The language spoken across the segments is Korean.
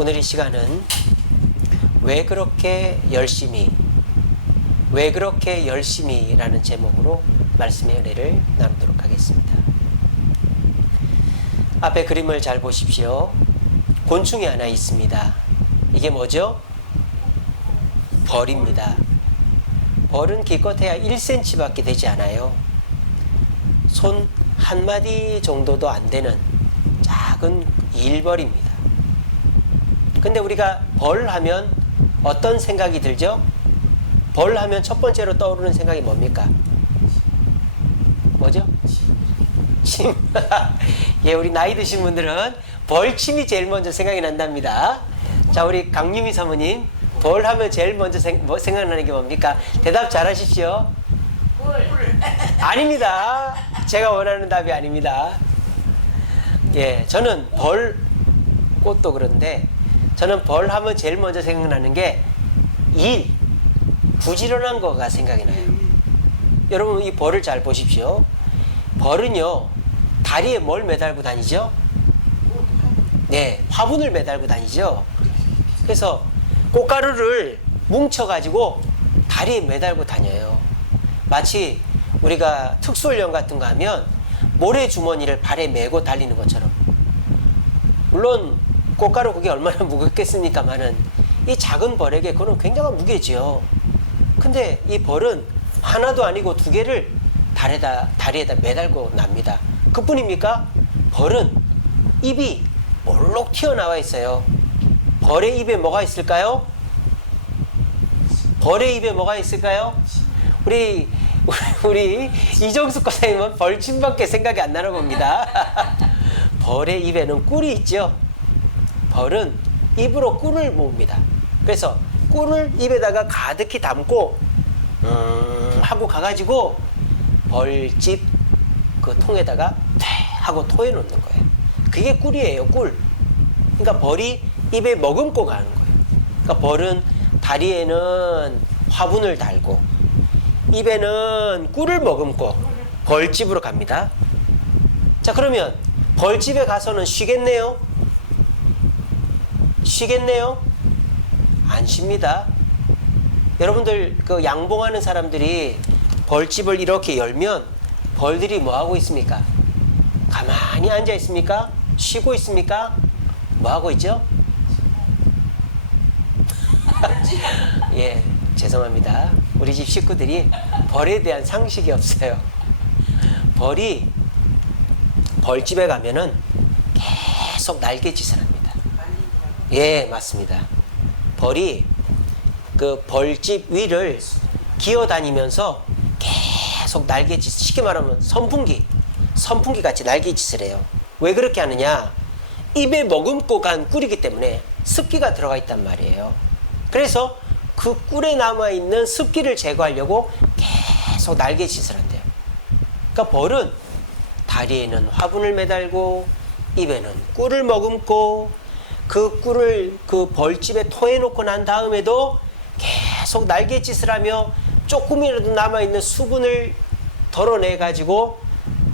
오늘 이 시간은 왜 그렇게 열심히 라는 제목으로 말씀의 은혜를 나누도록 하겠습니다. 앞에 그림을 잘 보십시오. 곤충이 하나 있습니다. 이게 뭐죠? 벌입니다. 벌은 기껏해야 1cm 밖에 되지 않아요. 손 한 마디 정도도 안 되는 작은 일벌입니다. 근데 우리가 벌 하면 어떤 생각이 들죠? 벌 하면 첫 번째로 떠오르는 생각이 뭡니까? 뭐죠? 침. 예, 우리 나이 드신 분들은 벌침이 제일 먼저 생각이 난답니다. 자, 우리 강유미 사모님, 벌 하면 제일 먼저 생각나는 게 뭡니까? 대답 잘 하십시오. 아닙니다. 제가 원하는 답이 아닙니다. 예, 저는 벌, 꽃도 그런데 저는 벌 하면 제일 먼저 생각나는 게 일, 부지런한 거가 생각이 나요. 여러분 이 벌을 잘 보십시오. 벌은요, 다리에 뭘 매달고 다니죠? 네, 화분을 매달고 다니죠. 그래서 꽃가루를 뭉쳐가지고 다리에 매달고 다녀요. 마치 우리가 특수훈련 같은 거 하면 모래주머니를 발에 메고 달리는 것처럼. 물론 꽃가루 그게 얼마나 무겁겠습니까마는 이 작은 벌에게 그건 굉장한 무게지요. 근데 이 벌은 하나도 아니고 두 개를 다리에다 매달고 납니다. 그뿐입니까? 벌은 입이 볼록 튀어나와 있어요. 벌의 입에 뭐가 있을까요? 벌의 입에 뭐가 있을까요? 우리 이정숙 과장님은 벌침밖에 생각이 안 나는 겁니다. 벌의 입에는 꿀이 있죠. 벌은 입으로 꿀을 모읍니다. 그래서 꿀을 입에다가 가득히 담고 하고 가가지고 벌집 그 통에다가 하고 토해 놓는 거예요. 그게 꿀이에요. 꿀. 그러니까 벌이 입에 머금고 가는 거예요. 그러니까 벌은 다리에는 화분을 달고 입에는 꿀을 머금고 벌집으로 갑니다. 자, 그러면 벌집에 가서는 쉬겠네요? 쉬겠네요? 안 쉽니다. 여러분들 그 양봉하는 사람들이 벌집을 이렇게 열면 벌들이 뭐 하고 있습니까? 가만히 앉아 있습니까? 쉬고 있습니까? 뭐 하고 있죠? 예, 죄송합니다. 우리 집 식구들이 벌에 대한 상식이 없어요. 벌이 벌집에 가면은 계속 날갯짓을 합니다. 예, 맞습니다. 벌이 그 벌집 위를 기어다니면서 계속 날갯짓, 쉽게 말하면 선풍기 같이 날갯짓을 해요. 왜 그렇게 하느냐? 입에 머금고 간 꿀이기 때문에 습기가 들어가 있단 말이에요. 그래서 그 꿀에 남아있는 습기를 제거하려고 계속 날갯짓을 한대요. 그러니까 벌은 다리에는 화분을 매달고 입에는 꿀을 머금고 그 꿀을 그 벌집에 토해놓고 난 다음에도 계속 날갯짓을 하며 조금이라도 남아있는 수분을 덜어내가지고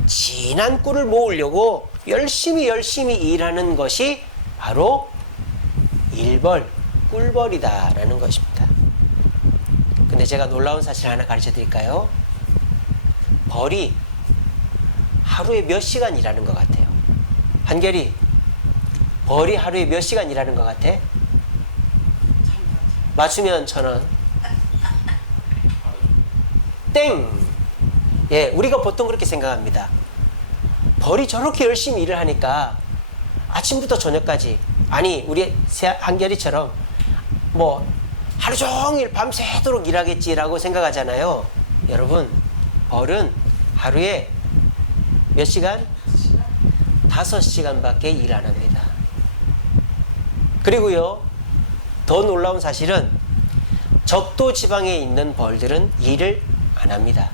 진한 꿀을 모으려고 열심히 일하는 것이 바로 일벌, 꿀벌이다라는 것입니다. 근데 제가 놀라운 사실 하나 가르쳐 드릴까요? 벌이 하루에 몇 시간 일하는 것 같아요? 한결이, 벌이 하루에 몇 시간 일하는 것 같아? 맞추면 1,000원. 땡! 예, 우리가 보통 그렇게 생각합니다. 벌이 저렇게 열심히 일을 하니까 아침부터 저녁까지, 아니 우리 한결이처럼 뭐 하루 종일 밤새도록 일하겠지라고 생각하잖아요. 여러분, 벌은 하루에 몇 시간? 5시간밖에 일 안 합니다. 그리고요, 더 놀라운 사실은 적도 지방에 있는 벌들은 일을 안 합니다.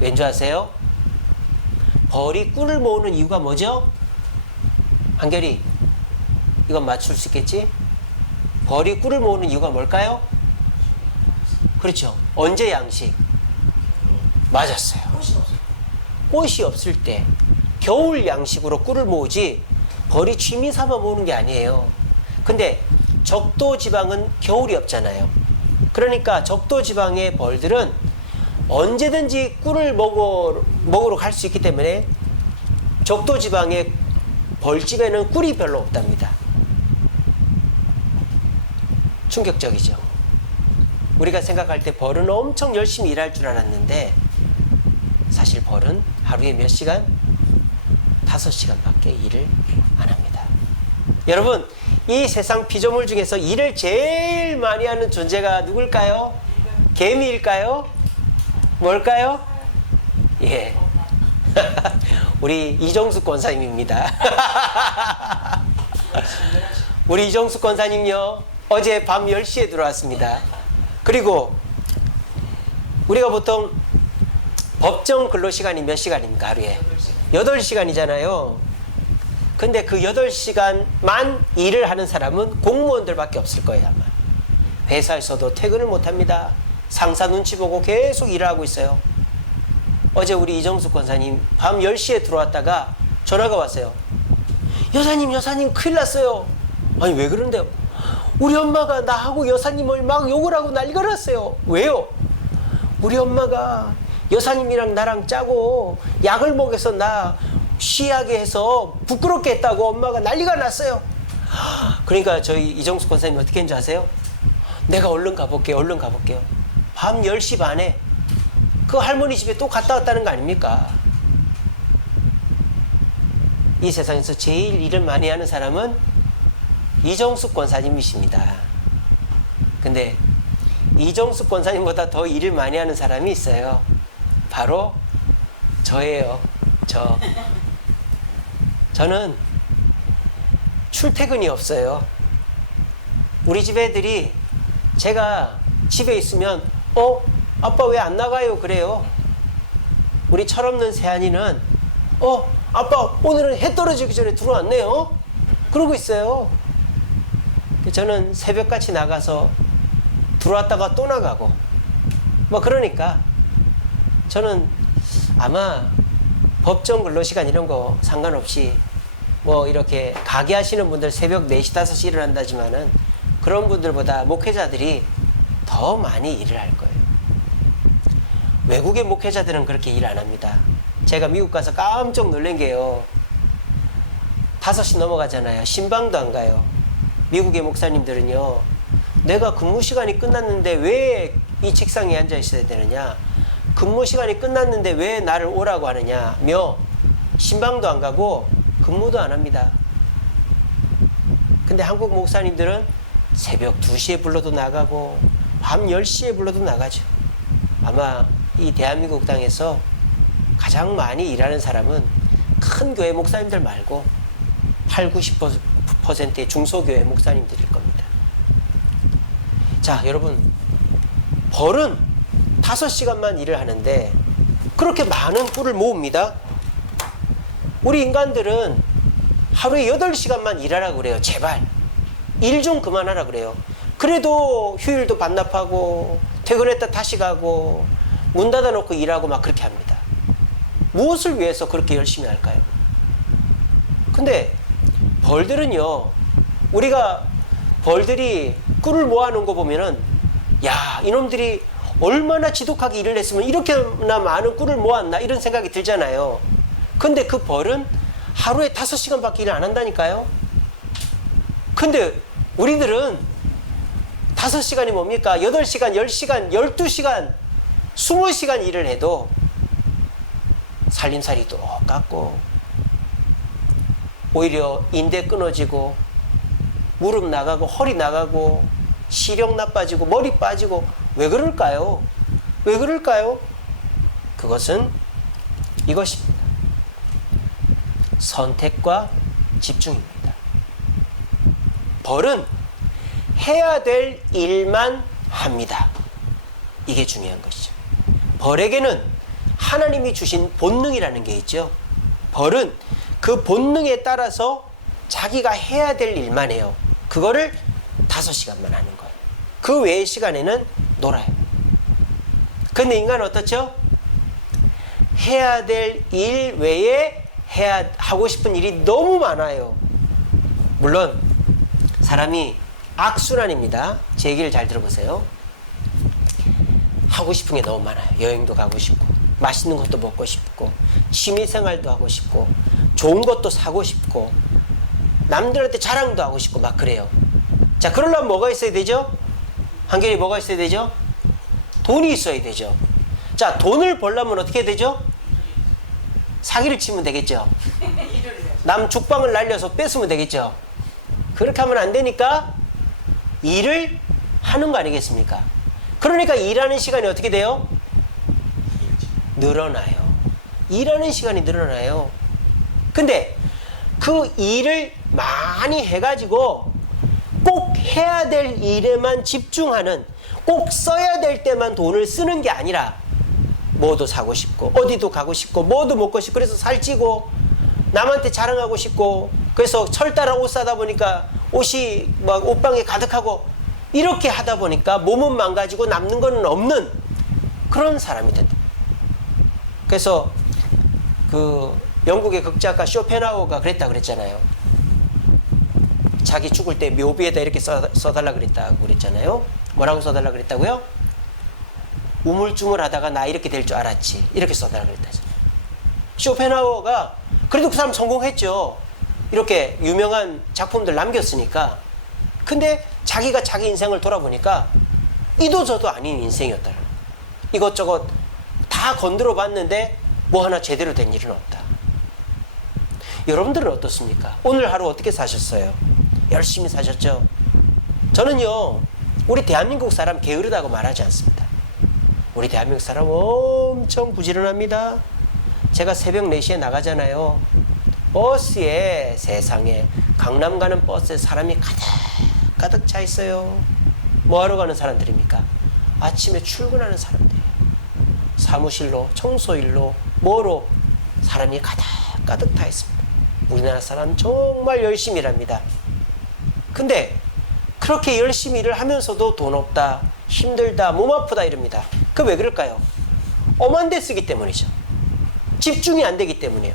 왠지 아세요? 벌이 꿀을 모으는 이유가 뭐죠? 한결이, 이건 맞출 수 있겠지? 벌이 꿀을 모으는 이유가 뭘까요? 그렇죠. 언제 양식? 맞았어요. 꽃이 없을 때 겨울 양식으로 꿀을 모으지 벌이 취미 삼아 모으는 게 아니에요. 근데 적도 지방은 겨울이 없잖아요. 그러니까 적도 지방의 벌들은 언제든지 꿀을 먹으러 갈 수 있기 때문에 적도 지방의 벌집에는 꿀이 별로 없답니다. 충격적이죠. 우리가 생각할 때 벌은 엄청 열심히 일할 줄 알았는데 사실 벌은 하루에 몇 시간? 5시간밖에 일을 안 합니다. 여러분, 이 세상 피조물 중에서 일을 제일 많이 하는 존재가 누굴까요? 개미일까요? 뭘까요? 예. 우리 이정숙 권사님입니다. 우리 이정숙 권사님요, 어제 밤 10시에 들어왔습니다. 그리고 우리가 보통 법정 근로시간이 몇 시간입니까? 하루에 8시간이잖아요. 근데 그 8시간만 일을 하는 사람은 공무원들밖에 없을 거예요. 아마 회사에서도 퇴근을 못합니다. 상사 눈치 보고 계속 일을 하고 있어요. 어제 우리 이정숙 권사님 밤 10시에 들어왔다가 전화가 왔어요. 여사님 큰일 났어요. 아니 왜 그런데요? 우리 엄마가 나하고 여사님을 막 욕을 하고 난리가 났어요. 왜요? 우리 엄마가 여사님이랑 나랑 짜고 약을 먹여서 나 쉬하게 해서 부끄럽게 했다고 엄마가 난리가 났어요. 그러니까 저희 이정숙 권사님 어떻게 했는지 아세요? 내가 얼른 가볼게요. 밤 10시 반에 그 할머니 집에 또 갔다 왔다는 거 아닙니까? 이 세상에서 제일 일을 많이 하는 사람은 이정숙 권사님이십니다. 근데 이정숙 권사님보다 더 일을 많이 하는 사람이 있어요. 바로 저예요. 저는 출퇴근이 없어요. 우리 집 애들이 제가 집에 있으면 아빠 왜 안 나가요? 그래요. 우리 철없는 세안이는 아빠 오늘은 해 떨어지기 전에 들어왔네요. 그러고 있어요. 저는 새벽같이 나가서 들어왔다가 또 나가고 뭐 그러니까 저는 아마 법정 근로시간 이런 거 상관없이 뭐 이렇게 가게 하시는 분들 새벽 4시 5시 일을 한다지만은 그런 분들보다 목회자들이 더 많이 일을 할 거예요. 외국의 목회자들은 그렇게 일 안 합니다. 제가 미국 가서 깜짝 놀란 게요. 5시 넘어가잖아요. 신방도 안 가요. 미국의 목사님들은요, 내가 근무 시간이 끝났는데 왜 이 책상에 앉아 있어야 되느냐, 근무 시간이 끝났는데 왜 나를 오라고 하느냐며 신방도 안 가고 근무도 안 합니다. 근데 한국 목사님들은 새벽 2시에 불러도 나가고 밤 10시에 불러도 나가죠. 아마 이 대한민국 땅에서 가장 많이 일하는 사람은 큰 교회 목사님들 말고 8, 90%의 중소교회 목사님들일 겁니다. 자, 여러분, 벌은 5시간만 일을 하는데 그렇게 많은 꿀을 모읍니다. 우리 인간들은 하루에 8시간만 일하라고 그래요. 제발 일 좀 그만하라 그래요. 그래도 휴일도 반납하고 퇴근했다 다시 가고 문 닫아놓고 일하고 막 그렇게 합니다. 무엇을 위해서 그렇게 열심히 할까요? 근데 벌들은요, 우리가 벌들이 꿀을 모아놓은 거 보면은 야, 이놈들이 얼마나 지독하게 일을 했으면 이렇게나 많은 꿀을 모았나 이런 생각이 들잖아요. 근데 그 벌은 하루에 5시간밖에 일을 안 한다니까요. 근데 우리들은 5시간이 뭡니까? 8시간, 10시간, 12시간, 20시간 일을 해도 살림살이 똑같고 오히려 인대 끊어지고 무릎 나가고 허리 나가고 시력 나빠지고 머리 빠지고 왜 그럴까요? 왜 그럴까요? 그것은 이것입니다. 선택과 집중입니다. 벌은 해야 될 일만 합니다. 이게 중요한 것이죠. 벌에게는 하나님이 주신 본능이라는 게 있죠. 벌은 그 본능에 따라서 자기가 해야 될 일만 해요. 그거를 5시간만 하는 거예요. 그 외의 시간에는 놀아요. 근데 인간은 어떻죠? 해야 될 일 외에 하고 싶은 일이 너무 많아요. 물론 사람이 악순환입니다. 제 얘기를 잘 들어보세요. 하고 싶은 게 너무 많아요. 여행도 가고 싶고, 맛있는 것도 먹고 싶고, 취미생활도 하고 싶고, 좋은 것도 사고 싶고, 남들한테 자랑도 하고 싶고 막 그래요. 자, 그러려면 뭐가 있어야 되죠? 한결이 뭐가 있어야 되죠? 돈이 있어야 되죠. 자, 돈을 벌려면 어떻게 되죠? 사기를 치면 되겠죠. 남 죽방을 날려서 뺏으면 되겠죠. 그렇게 하면 안 되니까 일을 하는 거 아니겠습니까? 그러니까 일하는 시간이 어떻게 돼요? 늘어나요. 일하는 시간이 늘어나요. 근데 그 일을 많이 해가지고 꼭 해야 될 일에만 집중하는, 꼭 써야 될 때만 돈을 쓰는 게 아니라 뭐도 사고 싶고, 어디도 가고 싶고, 뭐도 먹고 싶고, 그래서 살찌고, 남한테 자랑하고 싶고, 그래서 철따라 옷 사다 보니까 옷이 막 옷방에 가득하고, 이렇게 하다 보니까 몸은 망가지고 남는 거는 없는 그런 사람이 된다. 그래서 그 영국의 극작가 쇼펜하우어가 그랬다 그랬잖아요. 자기 죽을 때 묘비에다 이렇게 써달라 그랬다고 그랬잖아요. 뭐라고 써달라 그랬다고요? 우물쭈물하다가 나 이렇게 될 줄 알았지. 이렇게 써달라 그랬다잖아요. 쇼펜하우어가 그래도 그 사람 성공했죠. 이렇게 유명한 작품들 남겼으니까. 근데 자기가 자기 인생을 돌아보니까 이도 저도 아닌 인생이었다. 이것저것 다 건드려 봤는데 뭐 하나 제대로 된 일은 없다. 여러분들은 어떻습니까? 오늘 하루 어떻게 사셨어요? 열심히 사셨죠? 저는요, 우리 대한민국 사람 게으르다고 말하지 않습니다. 우리 대한민국 사람 엄청 부지런합니다. 제가 새벽 4시에 나가잖아요. 버스에, 세상에, 강남 가는 버스에 사람이 가득 차 있어요. 뭐하러 가는 사람들입니까? 아침에 출근하는 사람들이에요. 사무실로, 청소일로, 뭐로 사람이 가득 타 있습니다. 우리나라 사람 정말 열심히 일합니다. 근데 그렇게 열심히 일을 하면서도 돈 없다, 힘들다, 몸 아프다 이럽니다. 그 왜 그럴까요? 엄한 데 쓰기 때문이죠. 집중이 안 되기 때문이에요.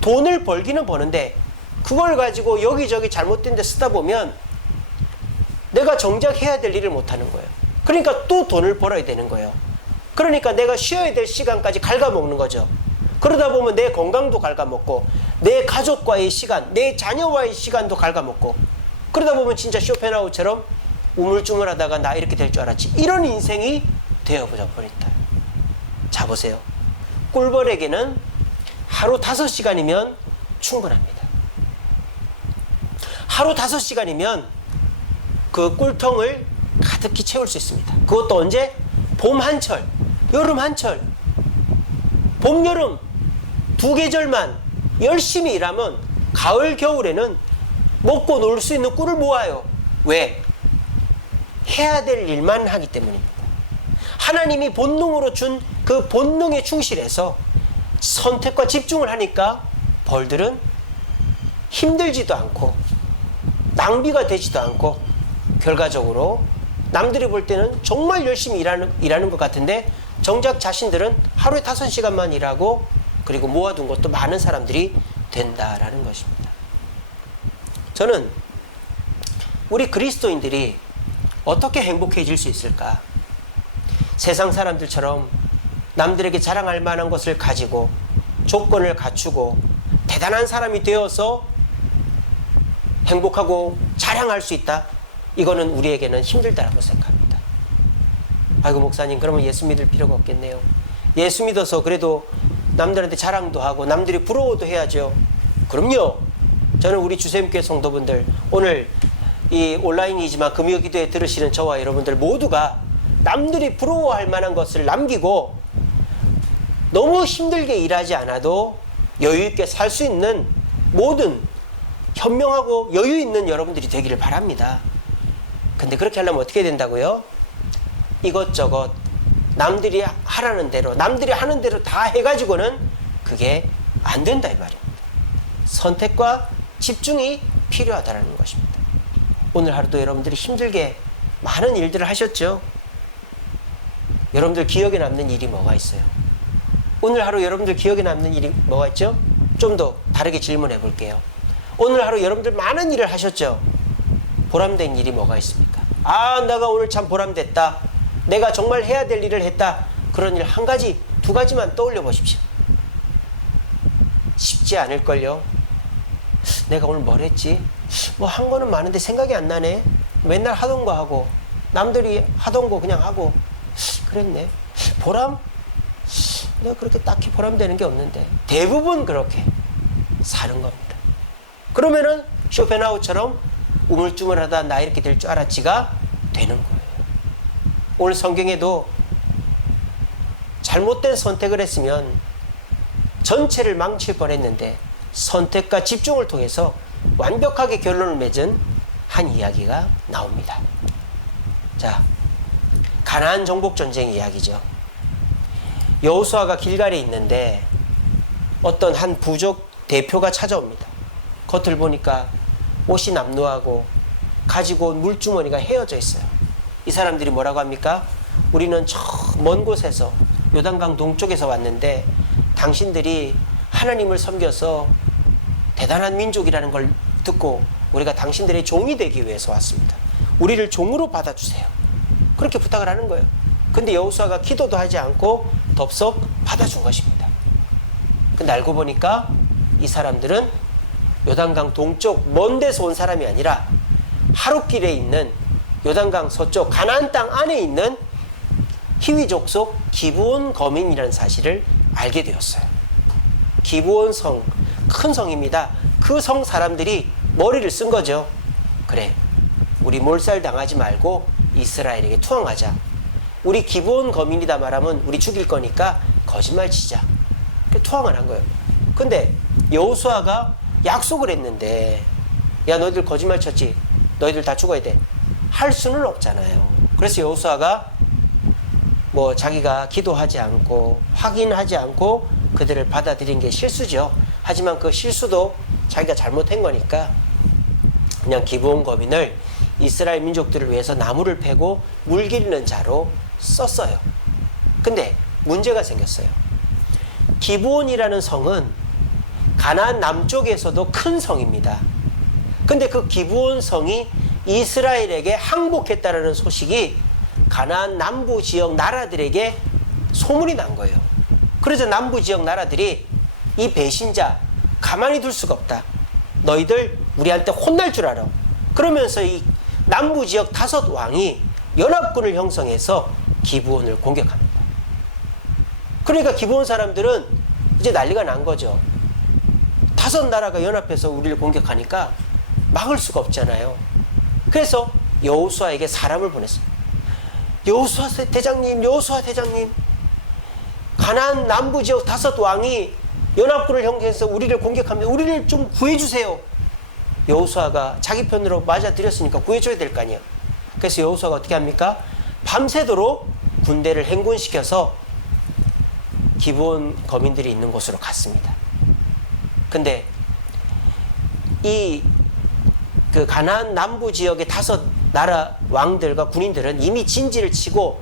돈을 벌기는 버는데 그걸 가지고 여기저기 잘못된 데 쓰다 보면 내가 정작 해야 될 일을 못하는 거예요. 그러니까 또 돈을 벌어야 되는 거예요. 그러니까 내가 쉬어야 될 시간까지 갉아먹는 거죠. 그러다 보면 내 건강도 갉아먹고, 내 가족과의 시간, 내 자녀와의 시간도 갉아먹고, 그러다 보면 진짜 쇼펜하우처럼 우물쭈물하다가 나 이렇게 될 줄 알았지, 이런 인생이 되어버려 버린다. 자, 보세요. 꿀벌에게는 하루 5시간이면 충분합니다. 하루 5시간이면 그 꿀통을 가득히 채울 수 있습니다. 그것도 언제? 봄 한철, 여름 한철. 봄, 여름 두 계절만 열심히 일하면 가을, 겨울에는 먹고 놀 수 있는 꿀을 모아요. 왜? 해야 될 일만 하기 때문입니다. 하나님이 본능으로 준 그 본능에 충실해서 선택과 집중을 하니까 벌들은 힘들지도 않고 낭비가 되지도 않고, 결과적으로 남들이 볼 때는 정말 열심히 일하는 것 같은데 정작 자신들은 하루에 5시간만 일하고 그리고 모아둔 것도 많은 사람들이 된다라는 것입니다. 저는 우리 그리스도인들이 어떻게 행복해질 수 있을까? 세상 사람들처럼 남들에게 자랑할 만한 것을 가지고 조건을 갖추고 대단한 사람이 되어서 행복하고 자랑할 수 있다? 이거는 우리에게는 힘들다라고 생각합니다. 아이고 목사님, 그러면 예수 믿을 필요가 없겠네요. 예수 믿어서 그래도 남들한테 자랑도 하고 남들이 부러워도 해야죠. 그럼요. 저는 우리 주샘교회 성도분들, 오늘 이 온라인이지만 금요기도에 들으시는 저와 여러분들 모두가 남들이 부러워할 만한 것을 남기고 너무 힘들게 일하지 않아도 여유 있게 살 수 있는 모든 현명하고 여유 있는 여러분들이 되기를 바랍니다. 근데 그렇게 하려면 어떻게 된다고요? 이것저것 남들이 하라는 대로, 남들이 하는 대로 다 해가지고는 그게 안 된다 이 말입니다. 선택과 집중이 필요하다는 것입니다. 오늘 하루도 여러분들이 힘들게 많은 일들을 하셨죠? 여러분들 기억에 남는 일이 뭐가 있어요? 오늘 하루 여러분들 기억에 남는 일이 뭐가 있죠? 좀 더 다르게 질문해 볼게요. 오늘 하루 여러분들 많은 일을 하셨죠? 보람된 일이 뭐가 있습니까? 아, 내가 오늘 참 보람됐다. 내가 정말 해야 될 일을 했다. 그런 일 한 가지, 두 가지만 떠올려 보십시오. 쉽지 않을걸요. 내가 오늘 뭘 했지? 뭐 한 거는 많은데 생각이 안 나네. 맨날 하던 거 하고 남들이 하던 거 그냥 하고 그랬네. 보람? 내가 그렇게 딱히 보람되는 게 없는데. 대부분 그렇게 사는 겁니다. 그러면은 쇼펜하우처럼 우물쭈물하다 나 이렇게 될 줄 알았지가 되는 거예요. 오늘 성경에도 잘못된 선택을 했으면 전체를 망칠 뻔했는데 선택과 집중을 통해서 완벽하게 결론을 맺은 한 이야기가 나옵니다. 자, 가나안 정복 전쟁 이야기죠. 여호수아가 길갈에 있는데 어떤 한 부족 대표가 찾아옵니다. 겉을 보니까 옷이 남루하고 가지고 온 물주머니가 헤어져 있어요. 이 사람들이 뭐라고 합니까? 우리는 저 먼 곳에서 요단강 동쪽에서 왔는데 당신들이 하나님을 섬겨서 대단한 민족이라는 걸 듣고 우리가 당신들의 종이 되기 위해서 왔습니다. 우리를 종으로 받아주세요. 그렇게 부탁을 하는 거예요. 근데 여호수아가 기도도 하지 않고 덥석 받아준 것입니다. 근데 알고 보니까 이 사람들은 요단강 동쪽 먼 데서 온 사람이 아니라 하룻길에 있는 요단강 서쪽 가나안 땅 안에 있는 히위 족속 기브온 거민이라는 사실을 알게 되었어요. 기브온 성, 큰 성입니다. 그 성 사람들이 머리를 쓴 거죠. 그래, 우리 몰살 당하지 말고 이스라엘에게 투항하자. 우리 기브온 거민이다 말하면 우리 죽일 거니까 거짓말 치자. 투항을 한 거예요. 근데 여호수아가 약속을 했는데, 야, 너희들 거짓말 쳤지? 너희들 다 죽어야 돼. 할 수는 없잖아요. 그래서 여호수아가 뭐 자기가 기도하지 않고 확인하지 않고 그들을 받아들인 게 실수죠. 하지만 그 실수도 자기가 잘못한 거니까 그냥 기브온 거민을 이스라엘 민족들을 위해서 나무를 패고 물 기르는 자로 썼어요. 근데 문제가 생겼어요. 기브온이라는 성은 가나안 남쪽에서도 큰 성입니다. 근데 그 기브온 성이 이스라엘에게 항복했다라는 소식이 가나안 남부 지역 나라들에게 소문이 난 거예요. 그래서 남부 지역 나라들이 이 배신자 가만히 둘 수가 없다. 너희들 우리한테 혼날 줄 알아. 그러면서 이 남부 지역 5 왕이 연합군을 형성해서 기브온을 공격합니다. 그러니까 기브온 사람들은 이제 난리가 난 거죠. 5 나라가 연합해서 우리를 공격하니까 막을 수가 없잖아요. 그래서 여호수아에게 사람을 보냈어요. 여호수아 대장님, 여호수아 대장님, 가나안 남부 지역 5 왕이 연합군을 형성해서 우리를 공격합니다. 우리를 좀 구해주세요. 여호수아가 자기 편으로 맞아들였으니까 구해줘야 될 거 아니에요. 그래서 여호수아가 어떻게 합니까? 밤새도록 군대를 행군시켜서 기브온 거민들이 있는 곳으로 갔습니다. 근데 그 가나안 남부 지역의 5 나라 왕들과 군인들은 이미 진지를 치고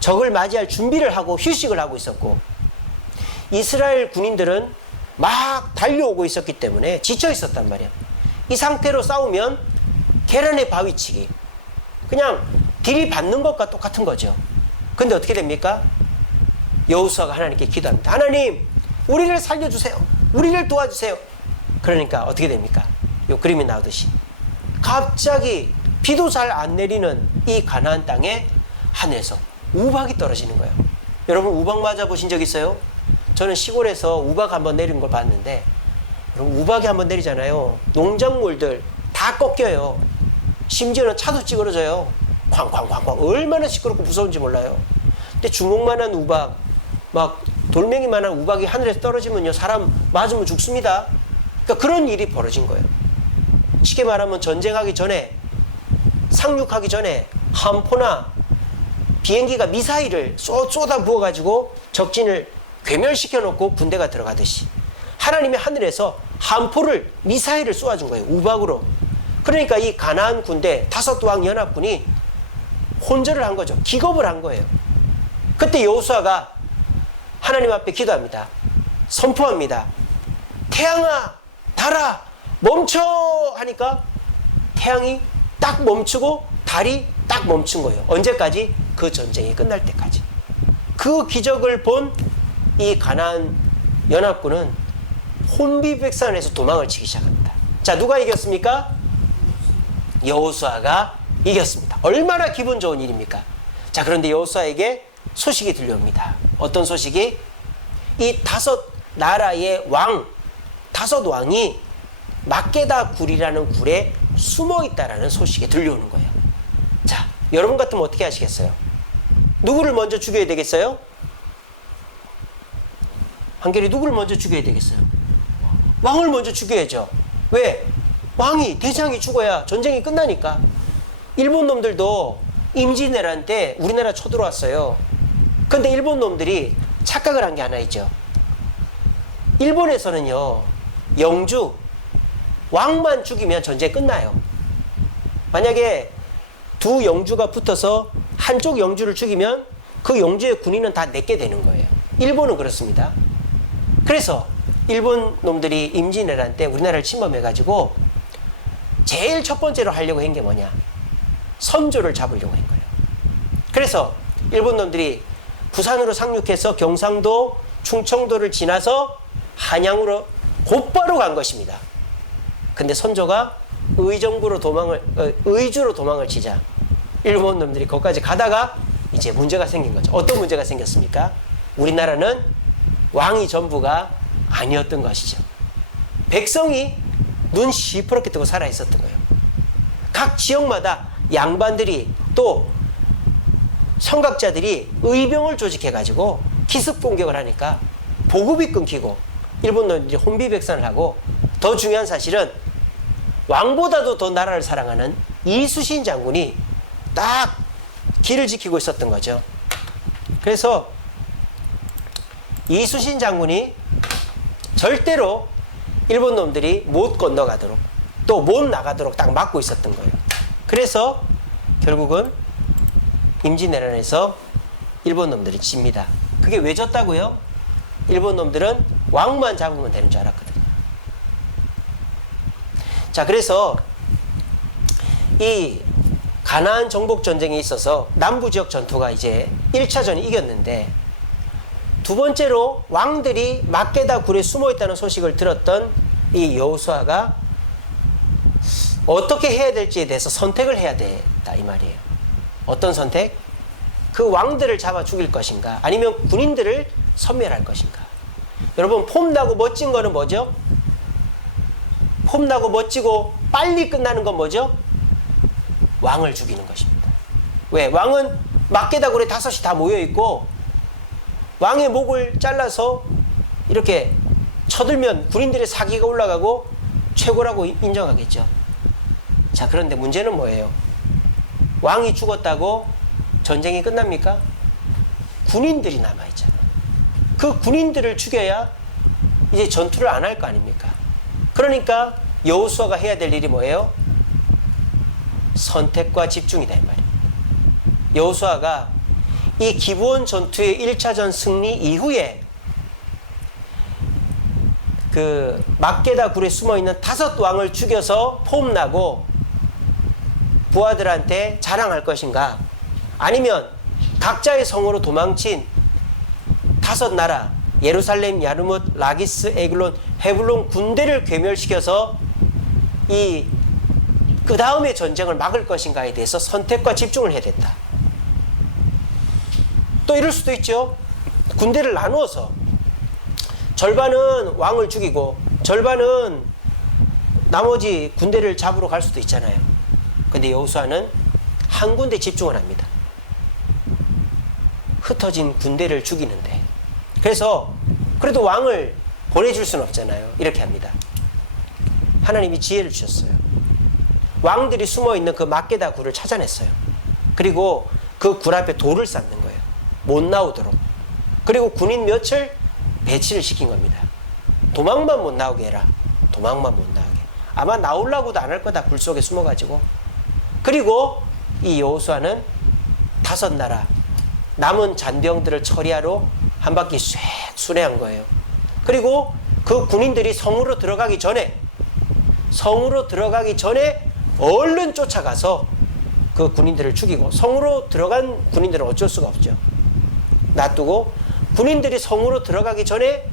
적을 맞이할 준비를 하고 휴식을 하고 있었고, 이스라엘 군인들은 막 달려오고 있었기 때문에 지쳐 있었단 말이야. 이 상태로 싸우면 계란의 바위치기, 그냥 들이받는 것과 똑같은 거죠. 근데 어떻게 됩니까? 여호수아가 하나님께 기도합니다. 하나님, 우리를 살려주세요. 우리를 도와주세요. 그러니까 어떻게 됩니까? 요 그림이 나오듯이 갑자기 비도 잘 안 내리는 이 가나안 땅에 하늘에서 우박이 떨어지는 거예요. 여러분, 우박 맞아보신 적 있어요? 저는 시골에서 우박 한번 내리는 걸 봤는데, 여러분, 우박이 한번 내리잖아요. 농작물들 다 꺾여요. 심지어는 차도 찌그러져요. 쾅쾅쾅쾅. 얼마나 시끄럽고 무서운지 몰라요. 근데 주먹만한 우박, 막 돌멩이만한 우박이 하늘에서 떨어지면요, 사람 맞으면 죽습니다. 그러니까 그런 일이 벌어진 거예요. 쉽게 말하면 전쟁하기 전에, 상륙하기 전에 함포나 비행기가 미사일을 쏟아 부어가지고 적진을 괴멸시켜 놓고 군대가 들어가듯이 하나님이 하늘에서 함포를, 미사일을 쏘아준 거예요. 우박으로. 그러니까 이 가나안 군대 5 왕 연합군이 혼절을 한 거죠. 기겁을 한 거예요. 그때 여호수아가 하나님 앞에 기도합니다. 선포합니다. 태양아, 달아, 멈춰! 하니까 태양이 딱 멈추고 달이 딱 멈춘 거예요. 언제까지? 그 전쟁이 끝날 때까지. 그 기적을 본 이 가나안 연합군은 혼비백산에서 도망을 치기 시작합니다. 자, 누가 이겼습니까? 여호수아가 이겼습니다. 얼마나 기분 좋은 일입니까? 자, 그런데 여호수아에게 소식이 들려옵니다. 어떤 소식이? 이 5나라의 왕, 5왕이 막게다 굴이라는 굴에 숨어 있다라는 소식이 들려오는 거예요. 자, 여러분 같으면 어떻게 하시겠어요? 누구를 먼저 죽여야 되겠어요? 한결이 누구를 먼저 죽여야 되겠어요? 왕을 먼저 죽여야죠. 왜? 왕이, 대장이 죽어야 전쟁이 끝나니까. 일본 놈들도 임진왜란 때 우리나라 쳐들어왔어요. 근데 일본 놈들이 착각을 한 게 하나 있죠. 일본에서는요, 영주, 왕만 죽이면 전쟁이 끝나요. 만약에 두 영주가 붙어서 한쪽 영주를 죽이면 그 영주의 군인은 다 내게 되는 거예요. 일본은 그렇습니다. 그래서 일본 놈들이 임진왜란 때 우리나라를 침범해가지고 제일 첫 번째로 하려고 한 게 뭐냐? 선조를 잡으려고 한 거예요. 그래서 일본 놈들이 부산으로 상륙해서 경상도, 충청도를 지나서 한양으로 곧바로 간 것입니다. 근데 선조가 의주로 도망을 치자 일본 놈들이 거기까지 가다가 이제 문제가 생긴 거죠. 어떤 문제가 생겼습니까? 우리나라는 왕이 전부가 아니었던 것이죠. 백성이 눈 시퍼렇게 뜨고 살아 있었던 거예요. 각 지역마다 양반들이 또 성각자들이 의병을 조직해가지고 기습 공격을 하니까 보급이 끊기고 일본 놈들이 혼비백산을 하고, 더 중요한 사실은 왕보다도 더 나라를 사랑하는 이수신 장군이 딱 길을 지키고 있었던 거죠. 그래서 이수신 장군이 절대로 일본 놈들이 못 건너가도록 또 못 나가도록 딱 막고 있었던 거예요. 그래서 결국은 임진왜란에서 일본 놈들이 집니다. 그게 왜 졌다고요? 일본 놈들은 왕만 잡으면 되는 줄 알았거든요. 자, 그래서 이 가나안 정복 전쟁에 있어서 남부 지역 전투가 이제 1차전이 이겼는데, 두 번째로 왕들이 막게다 굴에 숨어 있다는 소식을 들었던 이 여호수아가 어떻게 해야 될지에 대해서 선택을 해야 된다 이 말이에요. 어떤 선택? 그 왕들을 잡아 죽일 것인가, 아니면 군인들을 섬멸할 것인가. 여러분, 폼나고 멋진 거는 뭐죠? 폼나고 멋지고 빨리 끝나는 건 뭐죠? 왕을 죽이는 것입니다. 왜? 왕은 막게다 굴에 5이 다 모여있고 왕의 목을 잘라서 이렇게 쳐들면 군인들의 사기가 올라가고 최고라고 인정하겠죠. 자, 그런데 문제는 뭐예요? 왕이 죽었다고 전쟁이 끝납니까? 군인들이 남아있잖아요. 그 군인들을 죽여야 이제 전투를 안 할 거 아닙니까? 그러니까 여호수아가 해야 될 일이 뭐예요? 선택과 집중이다 이 말이에요. 여호수아가 이 기브온 전투의 1차전 승리 이후에 그 막게다 굴에 숨어있는 5왕을 죽여서 폼나고 부하들한테 자랑할 것인가, 아니면 각자의 성으로 도망친 5나라 예루살렘, 야르뭇, 라기스, 에글론, 헤블론 군대를 괴멸시켜서 그 다음에 전쟁을 막을 것인가에 대해서 선택과 집중을 해야 된다. 또 이럴 수도 있죠. 군대를 나누어서 절반은 왕을 죽이고 절반은 나머지 군대를 잡으러 갈 수도 있잖아요. 근데 여호수아는 한 군데 집중을 합니다. 흩어진 군대를 죽이는데. 그래서 그래도 왕을 보내줄 수는 없잖아요. 이렇게 합니다. 하나님이 지혜를 주셨어요. 왕들이 숨어있는 그 막게다 굴을 찾아냈어요. 그리고 그 굴 앞에 돌을 쌓는 거예요. 못 나오도록. 그리고 군인 몇을 배치를 시킨 겁니다. 도망만 못 나오게 해라. 도망만 못 나오게. 아마 나오려고도 안 할 거다. 굴 속에 숨어가지고. 그리고 이 여호수아는 5나라 남은 잔병들을 처리하러 한 바퀴 쐐 순회한 거예요. 그리고 그 군인들이 성으로 들어가기 전에 얼른 쫓아가서 그 군인들을 죽이고, 성으로 들어간 군인들은 어쩔 수가 없죠. 놔두고 군인들이 성으로 들어가기 전에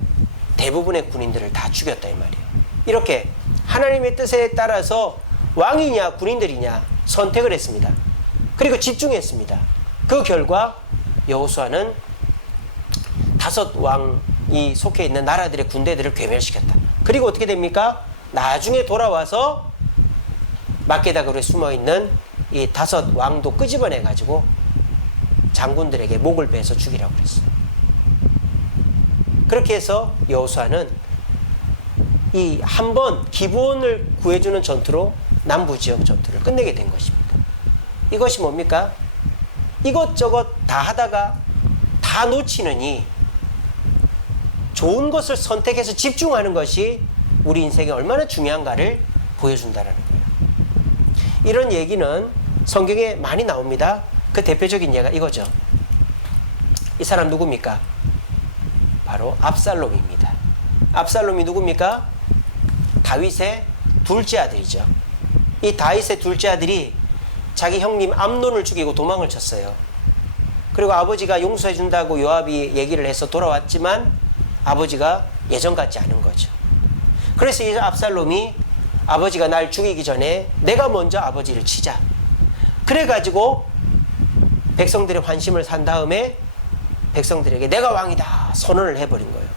대부분의 군인들을 다 죽였다 이 말이에요. 이렇게 하나님의 뜻에 따라서 왕이냐 군인들이냐 선택을 했습니다. 그리고 집중했습니다. 그 결과 여호수아는 5 왕이 속해 있는 나라들의 군대들을 괴멸시켰다. 그리고 어떻게 됩니까? 나중에 돌아와서 막게다그로 숨어있는 이 5 왕도 끄집어내 가지고 장군들에게 목을 베서 죽이라고 그랬어요. 그렇게 해서 여호수아는 이 한 번 기브온을 구해주는 전투로 남부지역 전투를 끝내게 된 것입니다. 이것이 뭡니까? 이것저것 다 하다가 다 놓치느니 좋은 것을 선택해서 집중하는 것이 우리 인생에 얼마나 중요한가를 보여준다는 거예요. 이런 얘기는 성경에 많이 나옵니다. 그 대표적인 예가 이거죠. 이 사람 누굽니까? 바로 압살롬입니다. 압살롬이 누굽니까? 다윗의 둘째 아들이죠. 이 다윗의 둘째 아들이 자기 형님 암논을 죽이고 도망을 쳤어요. 그리고 아버지가 용서해 준다고 요압이 얘기를 해서 돌아왔지만 아버지가 예전 같지 않은 거죠. 그래서 이 압살롬이 아버지가 날 죽이기 전에 내가 먼저 아버지를 치자. 그래가지고 백성들의 환심을 산 다음에 백성들에게 내가 왕이다 선언을 해버린 거예요.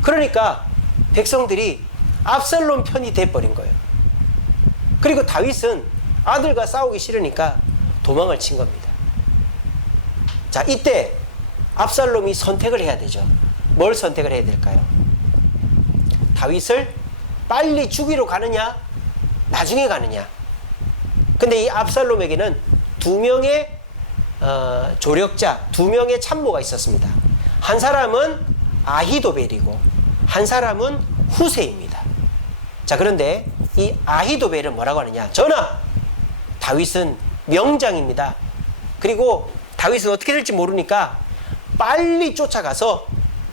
그러니까 백성들이 압살롬 편이 돼버린 거예요. 그리고 다윗은 아들과 싸우기 싫으니까 도망을 친 겁니다. 자, 이때 압살롬이 선택을 해야 되죠. 뭘 선택을 해야 될까요? 다윗을 빨리 죽이러 가느냐 나중에 가느냐. 근데 이 압살롬에게는 2명의 조력자, 2명의 참모가 있었습니다. 한 사람은 아히도벨이고 한 사람은 후세입니다. 자, 그런데 이 아히도벨은 뭐라고 하느냐? 전하! 다윗은 명장입니다. 그리고 다윗은 어떻게 될지 모르니까 빨리 쫓아가서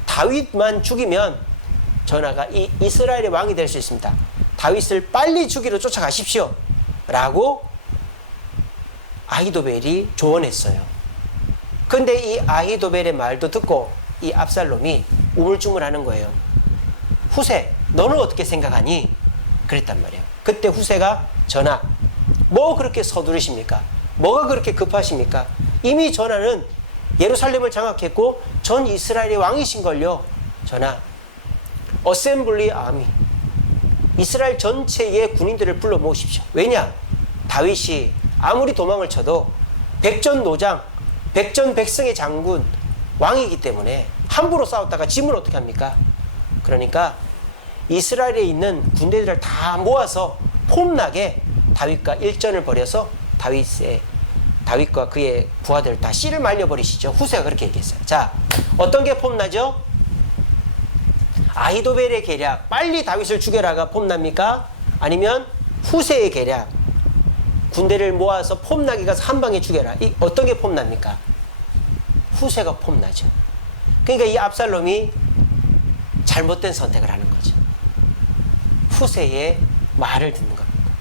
다윗만 죽이면 전하가 이 이스라엘의 왕이 될 수 있습니다. 다윗을 빨리 죽이러 쫓아가십시오. 라고 아히도벨이 조언했어요. 근데 이 아히도벨의 말도 듣고 이 압살롬이 우물쭈물하는 거예요. 후세, 너는 어떻게 생각하니? 그랬단 말이에요. 그때 후세가 전하, 뭐 그렇게 서두르십니까? 뭐가 그렇게 급하십니까? 이미 전하는 예루살렘을 장악했고 전 이스라엘의 왕이신걸요. 전하, 어셈블리 아미, 이스라엘 전체의 군인들을 불러 모으십시오. 왜냐? 다윗이 아무리 도망을 쳐도 백전노장, 백전백승의 장군, 왕이기 때문에 함부로 싸웠다가 지면 어떻게 합니까? 그러니까 이스라엘에 있는 군대들을 다 모아서 폼나게 다윗과 일전을 벌여서 다윗과 그의 부하들 다 씨를 말려버리시죠. 후세가 그렇게 얘기했어요. 자, 어떤 게 폼나죠? 아히도벨의 계략, 빨리 다윗을 죽여라가 폼납니까? 아니면 후세의 계략, 군대를 모아서 폼나게 가서 한 방에 죽여라. 이 어떤 게 폼납니까? 후세가 폼나죠. 그러니까 이 압살롬이 잘못된 선택을 하는 거죠. 후세의 말을 듣는 겁니다.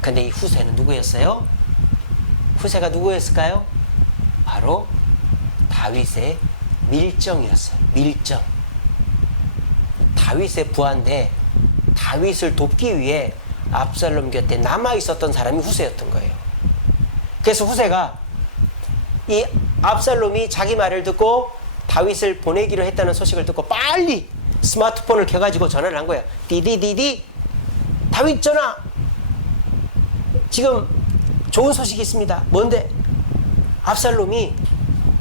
근데 이 후세는 누구였어요? 후세가 누구였을까요? 바로 다윗의 밀정이었어요. 밀정. 다윗의 부하인데 다윗을 돕기 위해 압살롬 곁에 남아있었던 사람이 후세였던 거예요. 그래서 후세가 이 압살롬이 자기 말을 듣고 다윗을 보내기로 했다는 소식을 듣고 빨리 스마트폰을 켜가지고 전화를 한 거야. 디디디디, 다윗 전화, 지금 좋은 소식이 있습니다. 뭔데? 압살롬이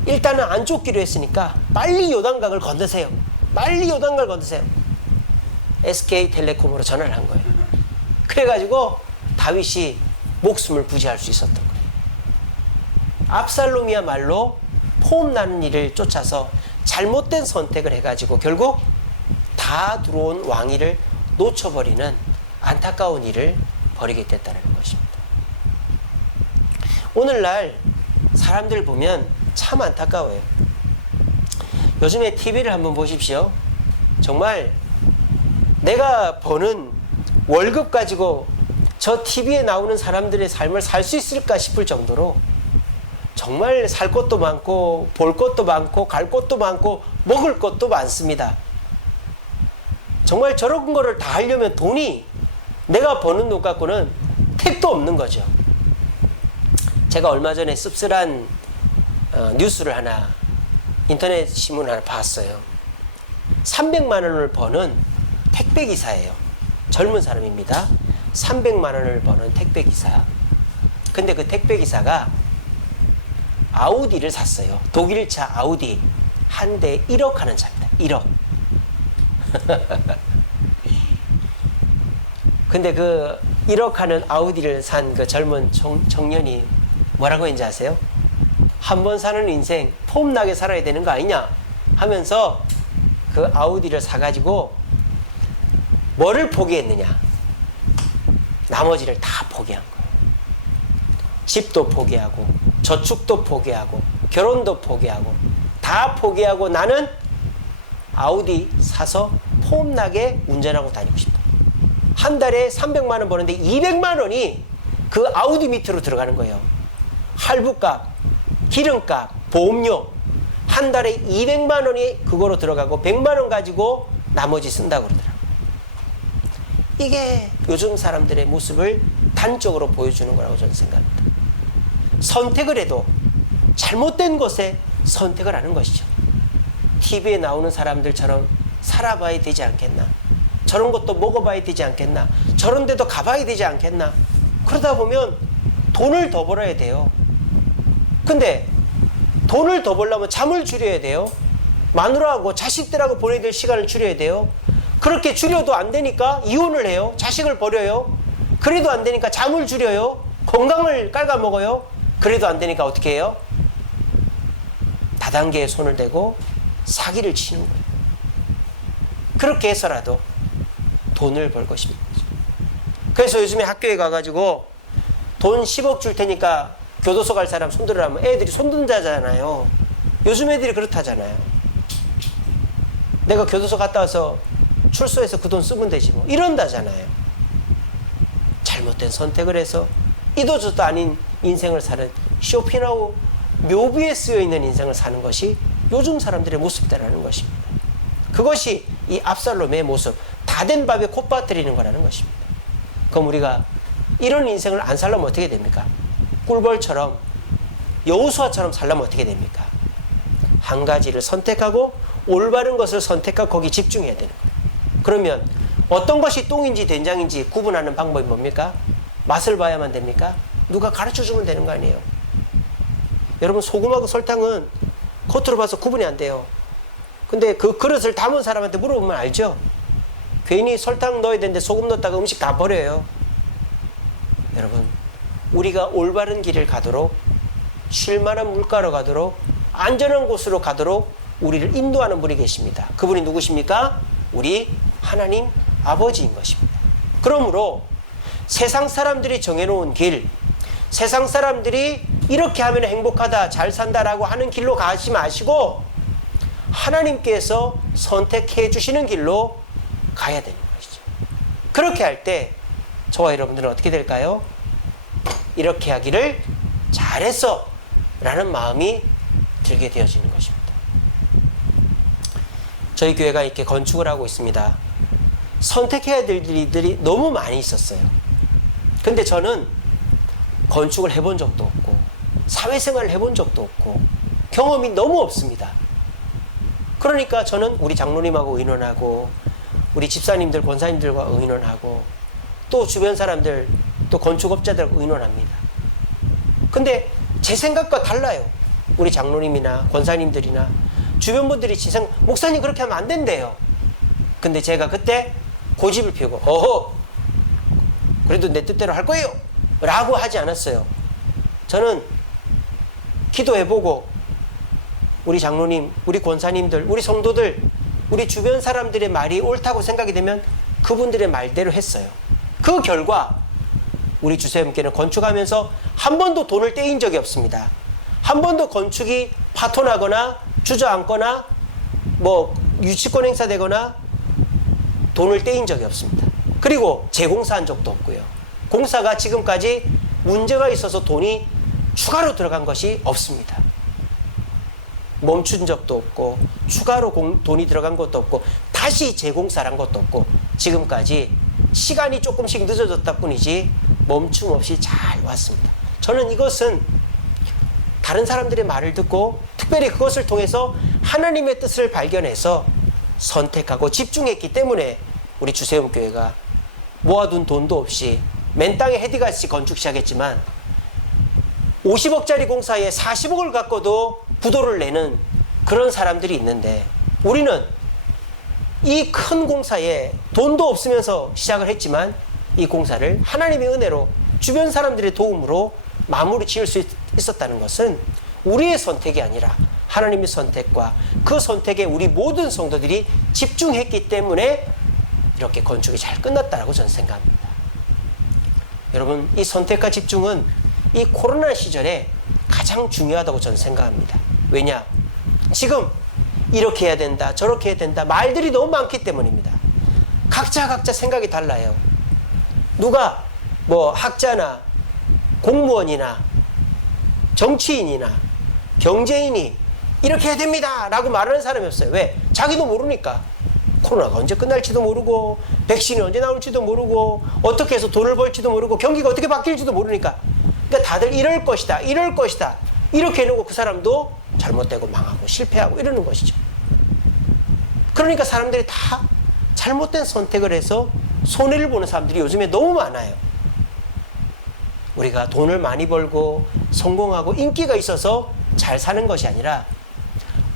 일단은 안 쫓기로 했으니까 빨리 요단강을 건너세요. 빨리 요단강을 건너세요. SK텔레콤으로 전화를 한 거예요. 그래가지고 다윗이 목숨을 부지할 수 있었던 거예요. 압살롬이야말로 폼나는 일을 쫓아서 잘못된 선택을 해가지고 결국 다 들어온 왕위를 놓쳐버리는 안타까운 일을 벌이게 됐다는 것입니다. 오늘날 사람들 보면 참 안타까워요. 요즘에 TV를 한번 보십시오. 정말 내가 버는 월급 가지고 저 TV에 나오는 사람들의 삶을 살 수 있을까 싶을 정도로 정말 살 것도 많고 볼 것도 많고 갈 것도 많고 먹을 것도 많습니다. 정말 저런 거를 다 하려면 돈이 내가 버는 돈 갖고는 택도 없는 거죠. 제가 얼마 전에 씁쓸한 뉴스를 하나, 인터넷 신문 하나 봤어요. 300만 원을 버는 택배기사예요. 젊은 사람입니다. 300만 원을 버는 택배기사. 근데 그 택배기사가 아우디를 샀어요. 독일차 아우디. 한 대에 1억 하는 차입니다. 1억. 근데 그 1억 하는 아우디를 산 그 젊은 청년이 뭐라고 했는지 아세요? 한 번 사는 인생 폼나게 살아야 되는 거 아니냐 하면서 그 아우디를 사가지고 뭐를 포기했느냐? 나머지를 다 포기한 거예요. 집도 포기하고 저축도 포기하고 결혼도 포기하고 다 포기하고 나는 아우디 사서 폼나게 운전하고 다니고 싶다. 한 달에 300만 원 버는데 200만 원이 그 아우디 밑으로 들어가는 거예요. 할부값, 기름값, 보험료 한 달에 200만 원이 그거로 들어가고 100만 원 가지고 나머지 쓴다고 그러더라고요. 이게 요즘 사람들의 모습을 단적으로 보여주는 거라고 저는 생각합니다. 선택을 해도 잘못된 것에 선택을 하는 것이죠. TV에 나오는 사람들처럼 살아봐야 되지 않겠나? 저런 것도 먹어봐야 되지 않겠나? 저런 데도 가봐야 되지 않겠나? 그러다 보면 돈을 더 벌어야 돼요. 근데 돈을 더 벌려면 잠을 줄여야 돼요. 마누라하고 자식들하고 보내야 될 시간을 줄여야 돼요. 그렇게 줄여도 안 되니까 이혼을 해요. 자식을 버려요. 그래도 안 되니까 잠을 줄여요. 건강을 깔아먹어요. 그래도 안 되니까 어떻게 해요? 다단계에 손을 대고 사기를 치는 거예요. 그렇게 해서라도 돈을 벌고 싶은 거죠. 그래서 요즘에 학교에 가가지고 돈 10억 줄 테니까 교도소 갈 사람 손들으라면 애들이 손든다잖아요. 요즘 애들이 그렇다잖아요. 내가 교도소 갔다 와서 출소해서 그 돈 쓰면 되지 뭐 이런다잖아요. 잘못된 선택을 해서 이도 저도 아닌 인생을 사는 쇼핑하고 묘비에 쓰여있는 인생을 사는 것이 요즘 사람들의 모습이라는 것입니다. 그것이 이 압살롬의 모습, 다 된 밥에 콧 빠뜨리는 거라는 것입니다. 그럼 우리가 이런 인생을 안 살려면 어떻게 됩니까? 꿀벌처럼 여호수아처럼 살려면 어떻게 됩니까? 한 가지를 선택하고 올바른 것을 선택하고 거기 집중해야 되는 거예요. 그러면 어떤 것이 똥인지 된장인지 구분하는 방법이 뭡니까? 맛을 봐야만 됩니까? 누가 가르쳐주면 되는 거 아니에요? 여러분, 소금하고 설탕은 겉으로 봐서 구분이 안 돼요. 근데 그 그릇을 담은 사람한테 물어보면 알죠? 괜히 설탕 넣어야 되는데 소금 넣었다가 음식 다 버려요. 여러분, 우리가 올바른 길을 가도록, 쉴만한 물가로 가도록, 안전한 곳으로 가도록 우리를 인도하는 분이 계십니다. 그분이 누구십니까? 우리 하나님 아버지인 것입니다. 그러므로 세상 사람들이 정해놓은 길, 세상 사람들이 이렇게 하면 행복하다, 잘 산다라고 하는 길로 가지 마시고 하나님께서 선택해 주시는 길로 가야 되는 것이죠. 그렇게 할 때 저와 여러분들은 어떻게 될까요? 이렇게 하기를 잘했어 라는 마음이 들게 되어지는 것입니다. 저희 교회가 이렇게 건축을 하고 있습니다. 선택해야 될 일들이 너무 많이 있었어요. 근데 저는 건축을 해본 적도 없고 사회생활을 해본 적도 없고 경험이 너무 없습니다. 그러니까 저는 우리 장로님하고 의논하고 우리 집사님들, 권사님들과 의논하고 또 주변 사람들, 또 건축업자들하고 의논합니다. 근데 제 생각과 달라요. 우리 장로님이나 권사님들이나 주변 분들이 제 생각, 목사님 그렇게 하면 안 된대요. 근데 제가 그때 고집을 피우고 어허, 그래도 내 뜻대로 할 거예요 라고 하지 않았어요. 저는 기도해보고 우리 장로님, 우리 권사님들, 우리 성도들, 우리 주변 사람들의 말이 옳다고 생각이 되면 그분들의 말대로 했어요. 그 결과 우리 주세님께는 건축하면서 한 번도 돈을 떼인 적이 없습니다. 한 번도 건축이 파토나거나 주저앉거나 뭐 유치권 행사되거나 돈을 떼인 적이 없습니다. 그리고 재공사한 적도 없고요. 공사가 지금까지 문제가 있어서 돈이 추가로 들어간 것이 없습니다. 멈춘 적도 없고 추가로 돈이 들어간 것도 없고 다시 재공사한 것도 없고 지금까지 시간이 조금씩 늦어졌다 뿐이지 멈춤 없이 잘 왔습니다. 저는 이것은 다른 사람들의 말을 듣고 특별히 그것을 통해서 하나님의 뜻을 발견해서 선택하고 집중했기 때문에 우리 주세움교회가 모아둔 돈도 없이 맨 땅에 헤디같이 건축 시작했지만 50억짜리 공사에 40억을 갖고도 부도를 내는 그런 사람들이 있는데 우리는 이 큰 공사에 돈도 없으면서 시작을 했지만 이 공사를 하나님의 은혜로 주변 사람들의 도움으로 마무리 지을 수 있었다는 것은 우리의 선택이 아니라 하나님의 선택과 그 선택에 우리 모든 성도들이 집중했기 때문에 이렇게 건축이 잘 끝났다고 저는 생각합니다. 여러분, 이 선택과 집중은 이 코로나 시절에 가장 중요하다고 저는 생각합니다. 왜냐? 지금 이렇게 해야 된다, 저렇게 해야 된다 말들이 너무 많기 때문입니다. 각자 생각이 달라요. 누가 뭐 학자나 공무원이나 정치인이나 경제인이 이렇게 해야 됩니다 라고 말하는 사람이 없어요. 왜? 자기도 모르니까. 코로나가 언제 끝날지도 모르고 백신이 언제 나올지도 모르고 어떻게 해서 돈을 벌지도 모르고 경기가 어떻게 바뀔지도 모르니까. 그러니까 다들 이럴 것이다 이렇게 해놓고 그 사람도 잘못되고 망하고 실패하고 이러는 것이죠. 그러니까 사람들이 다 잘못된 선택을 해서 손해를 보는 사람들이 요즘에 너무 많아요. 우리가 돈을 많이 벌고 성공하고 인기가 있어서 잘 사는 것이 아니라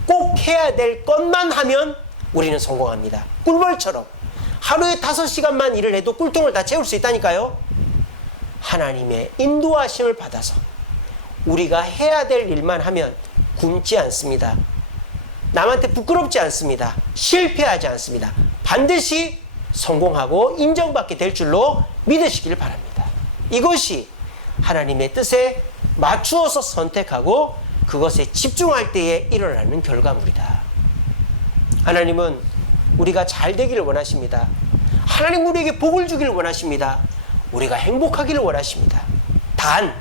꼭 해야 될 것만 하면 우리는 성공합니다. 꿀벌처럼 하루에 5시간만 일을 해도 꿀통을 다 채울 수 있다니까요. 하나님의 인도하심을 받아서 우리가 해야 될 일만 하면 굶지 않습니다. 남한테 부끄럽지 않습니다. 실패하지 않습니다. 반드시 성공하고 인정받게 될 줄로 믿으시기를 바랍니다. 이것이 하나님의 뜻에 맞추어서 선택하고 그것에 집중할 때에 일어나는 결과물이다. 하나님은 우리가 잘 되기를 원하십니다. 하나님 우리에게 복을 주기를 원하십니다. 우리가 행복하기를 원하십니다. 단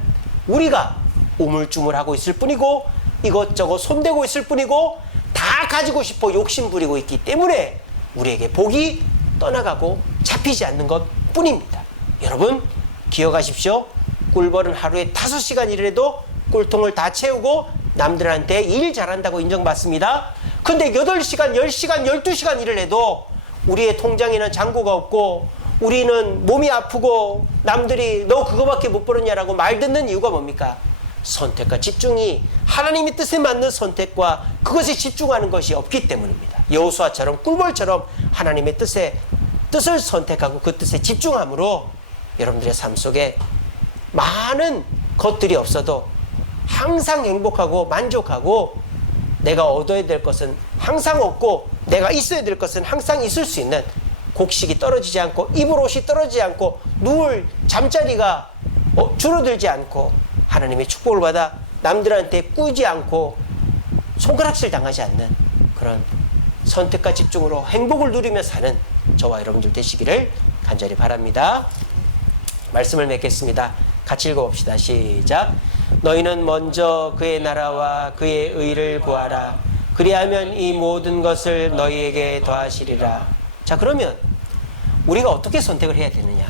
우리가 우물쭈물하고 있을 뿐이고 이것저것 손대고 있을 뿐이고 다 가지고 싶어 욕심 부리고 있기 때문에 우리에게 복이 떠나가고 잡히지 않는 것 뿐입니다. 여러분 기억하십시오. 꿀벌은 하루에 5시간 일을 해도 꿀통을 다 채우고 남들한테 일 잘한다고 인정받습니다. 근데 8시간, 10시간, 12시간 일을 해도 우리의 통장에는 잔고가 없고 우리는 몸이 아프고 남들이 너 그거밖에 못 벌었냐라고 말 듣는 이유가 뭡니까? 선택과 집중이 하나님의 뜻에 맞는 선택과 그것에 집중하는 것이 없기 때문입니다. 여호수아처럼 꿀벌처럼 하나님의 뜻을 선택하고 그 뜻에 집중함으로 여러분들의 삶 속에 많은 것들이 없어도 항상 행복하고 만족하고 내가 얻어야 될 것은 항상 얻고 내가 있어야 될 것은 항상 있을 수 있는 곡식이 떨어지지 않고 입을 옷이 떨어지지 않고 누울 잠자리가 줄어들지 않고 하나님의 축복을 받아 남들한테 꾸지 않고 손가락질 당하지 않는 그런 선택과 집중으로 행복을 누리며 사는 저와 여러분들 되시기를 간절히 바랍니다. 말씀을 맺겠습니다. 같이 읽어봅시다. 시작. 너희는 먼저 그의 나라와 그의 의를 구하라. 그리하면 이 모든 것을 너희에게 더하시리라. 자, 그러면 우리가 어떻게 선택을 해야 되느냐?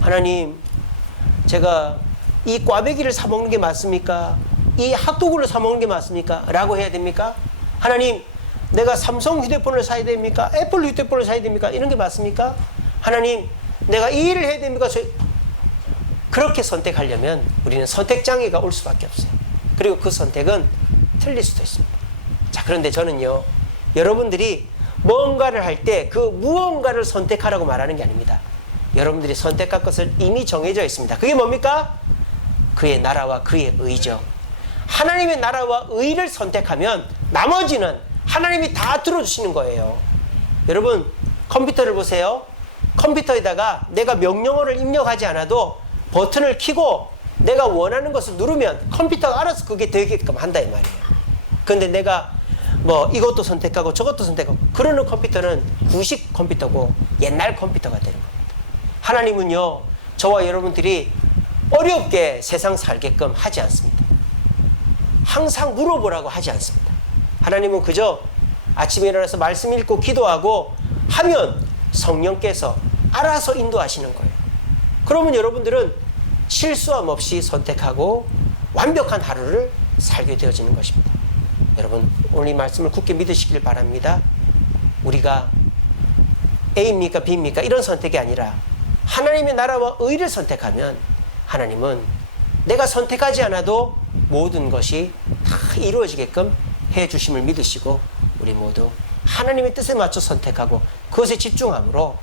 하나님, 제가 이 꽈배기를 사 먹는 게 맞습니까? 이 핫도그를 사 먹는 게 맞습니까? 라고 해야 됩니까? 하나님, 내가 삼성 휴대폰을 사야 됩니까? 애플 휴대폰을 사야 됩니까? 이런 게 맞습니까? 하나님, 내가 이 일을 해야 됩니까? 그렇게 선택하려면 우리는 선택장애가 올 수밖에 없어요. 그리고 그 선택은 틀릴 수도 있습니다. 자, 그런데 저는요, 여러분들이 뭔가를 할 때 그 무언가를 선택하라고 말하는 게 아닙니다. 여러분들이 선택할 것을 이미 정해져 있습니다. 그게 뭡니까? 그의 나라와 그의 의죠. 하나님의 나라와 의를 선택하면 나머지는 하나님이 다 들어주시는 거예요. 여러분, 컴퓨터를 보세요. 컴퓨터에다가 내가 명령어를 입력하지 않아도 버튼을 켜고 내가 원하는 것을 누르면 컴퓨터가 알아서 그게 되게끔 한다 이 말이에요. 그런데 내가 뭐 이것도 선택하고 저것도 선택하고 그러는 컴퓨터는 구식 컴퓨터고 옛날 컴퓨터가 되는 겁니다. 하나님은요, 저와 여러분들이 어렵게 세상 살게끔 하지 않습니다. 항상 물어보라고 하지 않습니다. 하나님은 그저 아침에 일어나서 말씀 읽고 기도하고 하면 성령께서 알아서 인도하시는 거예요. 그러면 여러분들은 실수함 없이 선택하고 완벽한 하루를 살게 되어지는 것입니다. 여러분, 오늘 이 말씀을 굳게 믿으시길 바랍니다. 우리가 A입니까 B입니까 이런 선택이 아니라 하나님의 나라와 의를 선택하면 하나님은 내가 선택하지 않아도 모든 것이 다 이루어지게끔 해주심을 믿으시고 우리 모두 하나님의 뜻에 맞춰 선택하고 그것에 집중함으로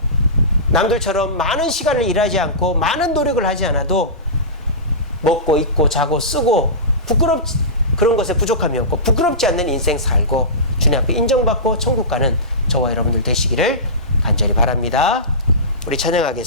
남들처럼 많은 시간을 일하지 않고 많은 노력을 하지 않아도 먹고 입고 자고 쓰고 그런 것에 부족함이 없고 부끄럽지 않는 인생 살고 주님 앞에 인정받고 천국 가는 저와 여러분들 되시기를 간절히 바랍니다. 우리 찬양하겠습니다.